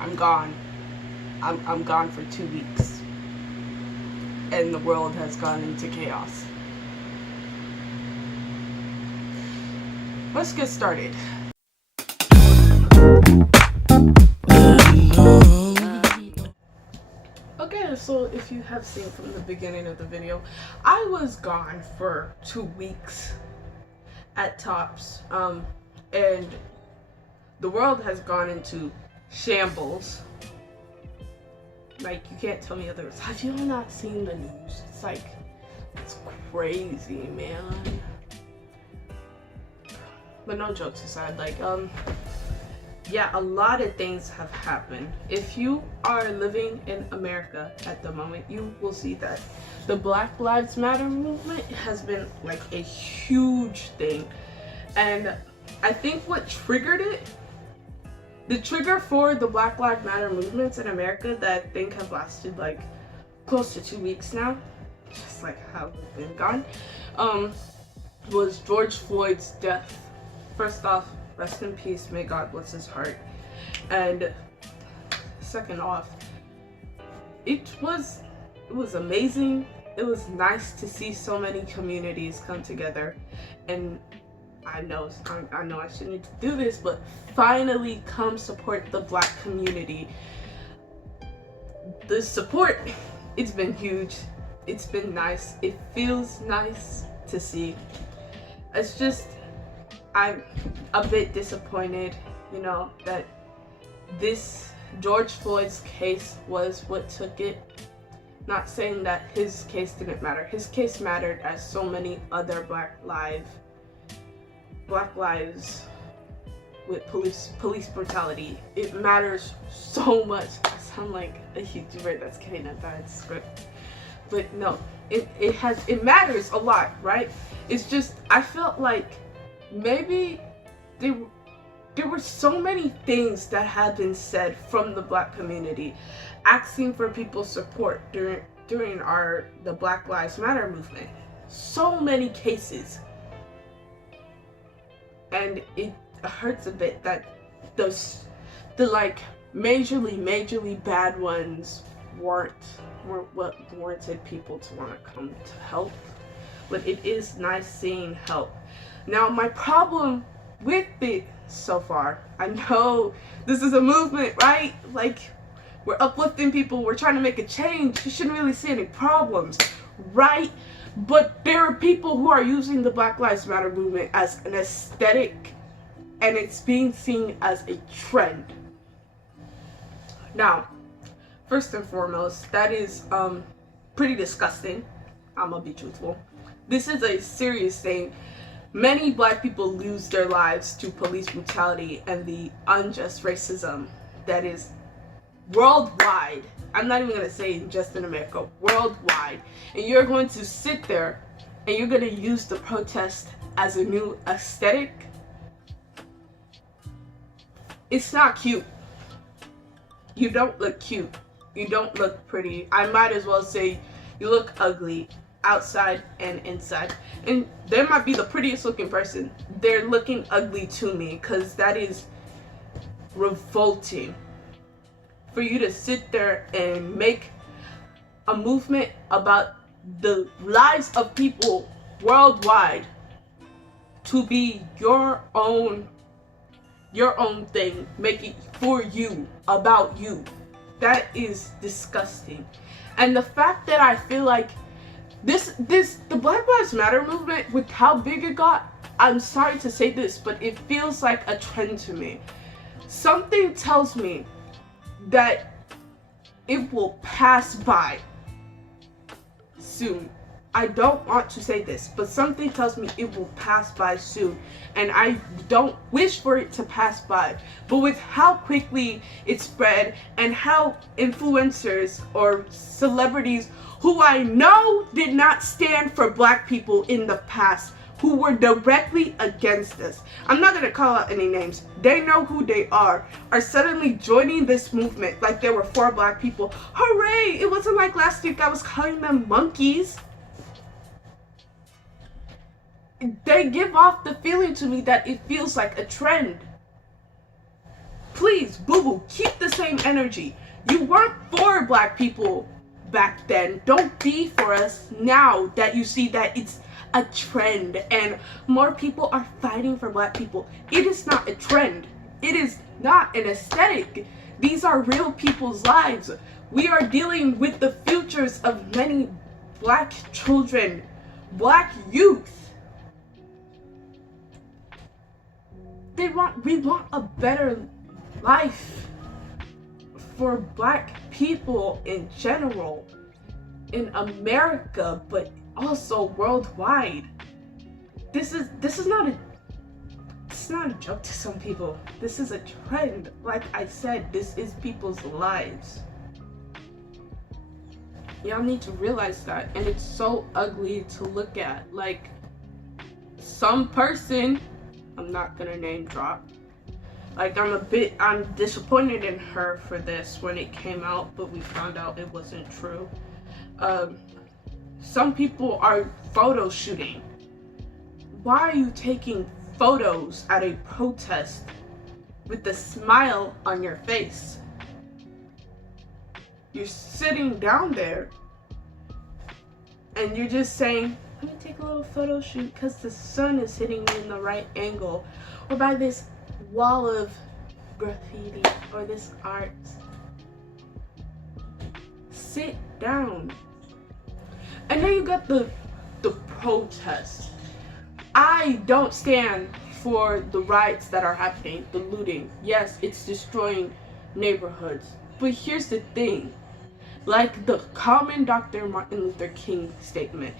I'm gone. I'm gone for 2 weeks. And the world has gone into chaos. Let's get started. Okay, so if you have seen from the beginning of the video, I was gone for 2 weeks at tops. And the world has gone into shambles. Like, you can't tell me otherwise. Have you not seen the news? It's crazy, man. But no jokes aside, yeah, a lot of things have happened. If you are living in America at the moment, you will see that the Black Lives Matter movement has been like a huge thing. And I think what triggered it, the trigger for the Black Lives Matter movements in America that I think have lasted like close to 2 weeks now, just like how we've been gone, was George Floyd's death. First off, rest in peace, may God bless his heart. And second off, it was amazing. It was nice to see so many communities come together, and I know I shouldn't do this, but finally come support the Black community. The support, it's been huge. It's been nice. It feels nice to see. It's just, I'm a bit disappointed, that this George Floyd's case was what took it. Not saying that his case didn't matter. His case mattered as so many other Black lives with police brutality. It matters so much. I sound like a YouTuber that's getting a bad script. But no, it matters a lot, right? It's just, I felt like maybe there were so many things that had been said from the Black community asking for people's support during the Black Lives Matter movement. So many cases. And it hurts a bit that the like majorly bad ones weren't what warranted people to want to come to help. But it is nice seeing help. Now, my problem with it so far, I know this is a movement, right? Like, we're uplifting people, we're trying to make a change. You shouldn't really see any problems, right? But there are people who are using the Black Lives Matter movement as an aesthetic, and it's being seen as a trend. Now, first and foremost, that is pretty disgusting. I'm gonna be truthful. This is a serious thing. Many Black people lose their lives to police brutality and the unjust racism that is worldwide. I'm not even going to say just in America, worldwide. And you're going to sit there and you're going to use the protest as a new aesthetic. It's not cute. You don't look cute. You don't look pretty. I might as well say you look ugly outside and inside. And they might be the prettiest looking person. They're looking ugly to me, because that is revolting. For you to sit there and make a movement about the lives of people worldwide to be your own thing, make it for you, about you. That is disgusting. And the fact that I feel like the Black Lives Matter movement, with how big it got, I'm sorry to say this, but it feels like a trend to me. Something tells me that it will pass by soon. I don't want to say this, but something tells me it will pass by soon, and I don't wish for it to pass by. But with how quickly it spread and how influencers or celebrities who I know did not stand for Black people in the past, who were directly against us, I'm not going to call out any names, they know who they are suddenly joining this movement like there were 4 Black people. Hooray! It wasn't like last week I was calling them monkeys. They give off the feeling to me that it feels like a trend. please, boo-boo, keep the same energy. You weren't for black people back then. Don't be for us now that you see that it's a trend and more people are fighting for black people. It is not a trend. It is not an aesthetic. These are real people's lives. We are dealing with the futures of many black children, black youth. We want a better life for black people in general, in America, but also worldwide. This is not a joke to some people. This is a trend. Like I said, this is people's lives. Y'all need to realize that, and it's so ugly to look at. Like, some person, I'm not gonna name drop, like I'm disappointed in her for this when it came out, but we found out it wasn't true. Some people are photo shooting. Why are you taking photos at a protest with a smile on your face? You're sitting down there and you're just saying, let me take a little photo shoot because the sun is hitting me in the right angle, or by this wall of graffiti or this art. Sit down. And then you got the protest. I don't stand for the riots that are happening, the looting. Yes, it's destroying neighborhoods. But here's the thing. Like the common Dr. Martin Luther King statement,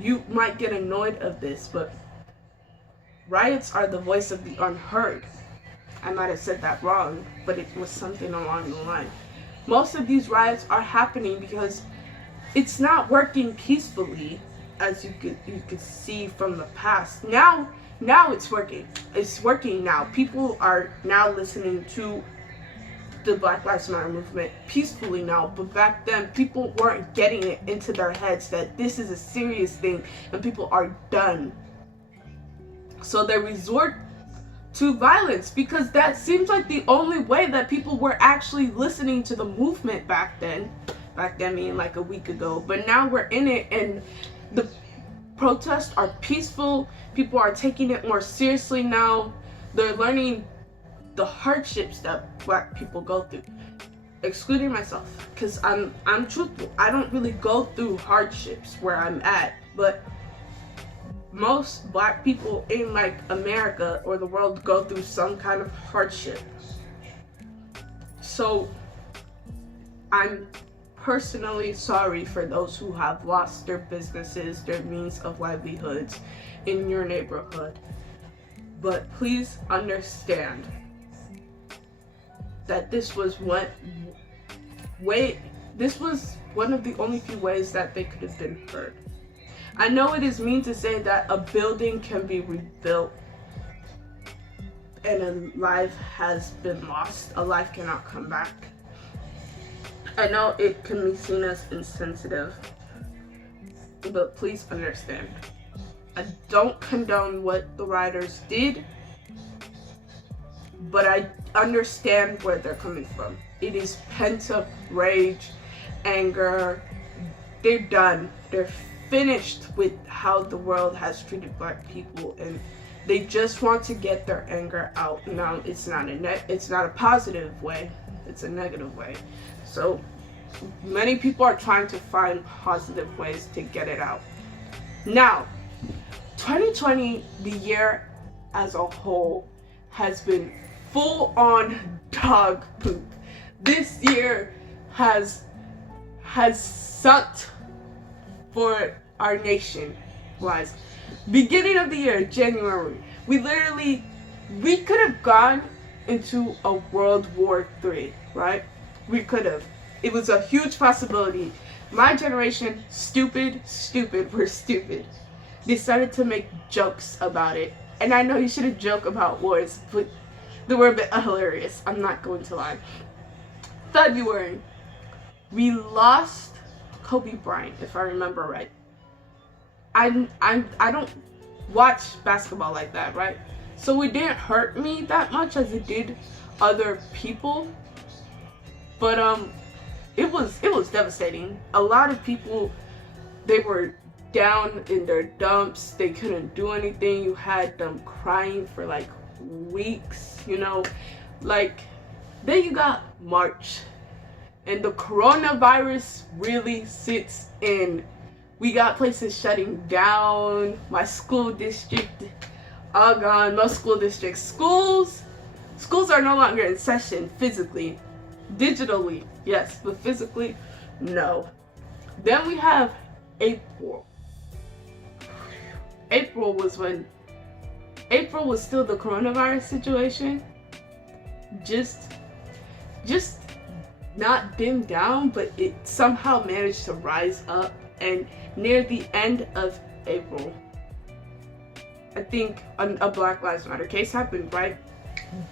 you might get annoyed of this, but riots are the voice of the unheard. I might have said that wrong, but it was something along the line. Most of these riots are happening because it's not working peacefully, as you could see from the past. Now it's working. It's working now. People are now listening to the Black Lives Matter movement peacefully now, but back then people weren't getting it into their heads that this is a serious thing and people are done. So they resort to violence because that seems like the only way that people were actually listening to the movement back then. Back then meaning like a week ago, but now we're in it and the protests are peaceful. People are taking it more seriously now. They're learning the hardships that black people go through, excluding myself, because I'm truthful. I don't really go through hardships where I'm at, but most black people in like America or the world go through some kind of hardship. So I'm personally sorry for those who have lost their businesses, their means of livelihoods in your neighborhood. But please understand that this was one of the only few ways that they could have been heard. I know it is mean to say that a building can be rebuilt and a life has been lost. A life cannot come back. I know it can be seen as insensitive, but please understand. I don't condone what the rioters did, but I understand where they're coming from. It is pent-up rage, anger. They're done. They're finished with how the world has treated black people, and they just want to get their anger out. Now, it's not a positive way. It's a negative way. So many people are trying to find positive ways to get it out. Now, 2020, the year as a whole, has been full on dog poop. This year has sucked for our nation wise. Beginning of the year, January, we could have gone into a World War III, right? We could have. It was a huge possibility. My generation, stupid, we're stupid, decided to make jokes about it. And I know you shouldn't joke about wars, but they were a bit hilarious. I'm not going to lie. February, we lost Kobe Bryant, if I remember right. I don't watch basketball like that, right? So it didn't hurt me that much as it did other people, but it was devastating. A lot of people, they were down in their dumps. They couldn't do anything. You had them crying for like weeks, you know. Like, then you got March, and the coronavirus really sits in. We got places shutting down. My school district, all gone. Most school districts, schools are no longer in session physically. Digitally, yes, but physically, no. Then we have April. April was still the coronavirus situation. Just not dimmed down, but it somehow managed to rise up. And near the end of April, I think a Black Lives Matter case happened, right?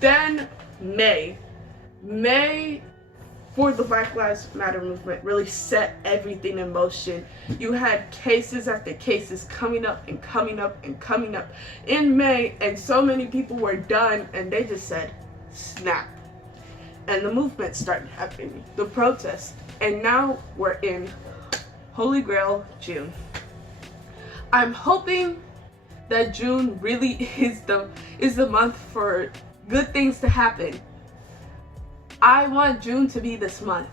Then May for the Black Lives Matter movement really set everything in motion. You had cases after cases coming up and coming up and coming up in May, and so many people were done, and they just said, snap. And the movement started happening, the protests, and now we're in Holy Grail June. I'm hoping that June really is the month for good things to happen. I want June to be this month.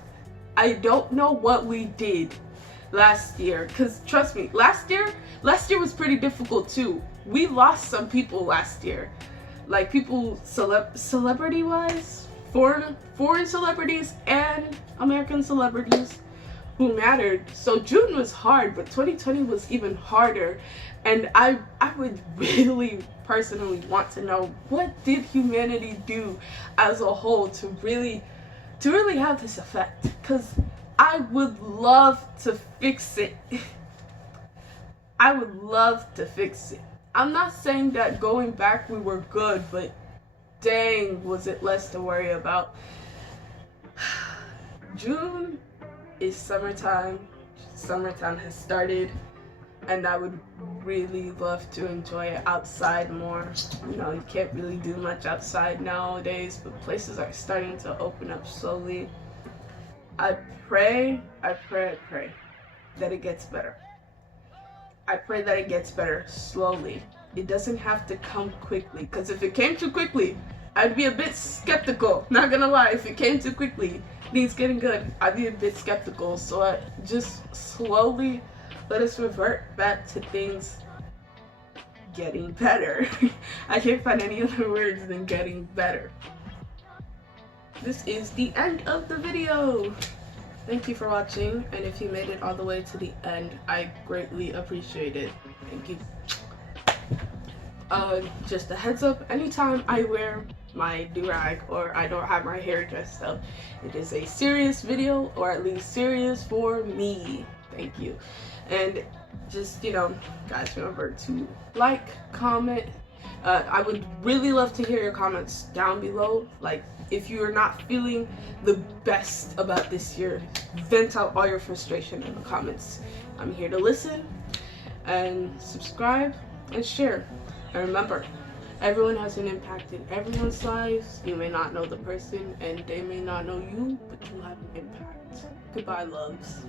I don't know what we did last year, because trust me, last year was pretty difficult too. We lost some people last year, like people celebrity wise, foreign celebrities and American celebrities who mattered. So June was hard, but 2020 was even harder. And I would really personally want to know, what did humanity do as a whole to really have this effect? Because I would love to fix it. I would love to fix it. I'm not saying that going back we were good, but dang, was it less to worry about. June is summertime. Summertime has started, and I would really love to enjoy it outside more. You know, you can't really do much outside nowadays, but places are starting to open up slowly. I pray that it gets better. I pray that it gets better slowly. It doesn't have to come quickly, because if it came too quickly, I'd be a bit skeptical. Not gonna lie, if it came too quickly, things getting good, I'd be a bit skeptical. So just slowly let us revert back to things getting better. I can't find any other words than getting better. This is the end of the video. Thank you for watching, and if you made it all the way to the end, I greatly appreciate it. Thank you. Just a heads up, anytime I wear my do-rag or I don't have my hair dressed up, it is a serious video, or at least serious for me. Thank you. And just, you know, guys, remember to like, comment. I would really love to hear your comments down below. Like, if you're not feeling the best about this year, vent out all your frustration in the comments. I'm here to listen, and subscribe and share. And remember, everyone has an impact in everyone's lives. You may not know the person and they may not know you, but you have an impact. Goodbye, loves.